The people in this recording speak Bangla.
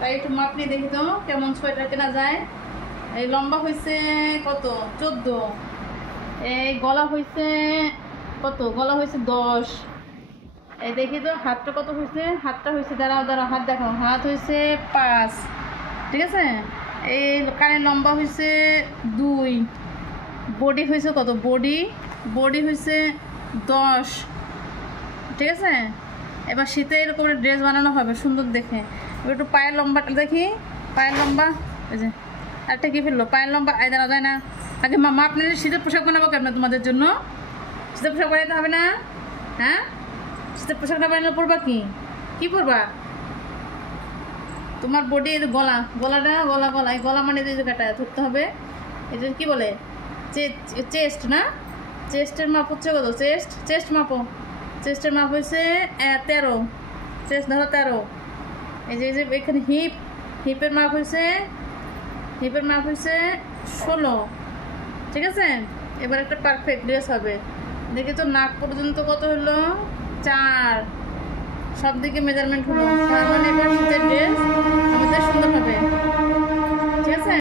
তাই একটু মাপ নিয়ে দেখি তো কেমন সোয়েটার কেনা যায়। এই লম্বা হয়েছে কত 14, এই গলা হয়েছে কত, গলা হয়েছে 10। এই দেখি তো হাতটা কত হয়েছে, হাতটা হয়েছে, দাঁড়াও দাঁড়াও হাত দেখো, হাত হয়েছে 5, ঠিক আছে। এই কানের লম্বা হয়েছে 2, বডি হয়েছে কত, বডি হয়েছে 10, ঠিক আছে। এবার শীতে এরকম ড্রেস বানানো হবে সুন্দর দেখে। এবার একটু পায়ের লম্বাটা দেখি, পায়ের লম্বা, এই যে একটা কি ফেললো, পায়ের লম্বা এই দাঁড়া যায় না। আগে মামা আপনাদের শীতের পোশাক বানাবো কেন তোমাদের জন্য? শীতের পোশাক বানাতে হবে না? হ্যাঁ, শীতের পোশাক না বানালে পরবা কি পরবা? তোমার বডি গলাটা গলা এই গলা মানে এই জায়গাটা ধরতে হবে। এটা কি বলে, চেস্ট না, চেস্টের মাপ হচ্ছে কত, চেস্ট মাপো, চেস্টের মাপ হয়েছে 13, চেস্ট ধরো 13। এই যে এখানে হিপের মাপ হয়েছে 16, ঠিক আছে। এবার একটা পারফেক্ট ড্রেস হবে। দেখি তো নাক পর্যন্ত কত হলো, 4, সব দিকে মেজারমেন্ট হলো, তার মানে এবার শীতের ড্রেস আমাদের সুন্দর হবে, ঠিক আছে।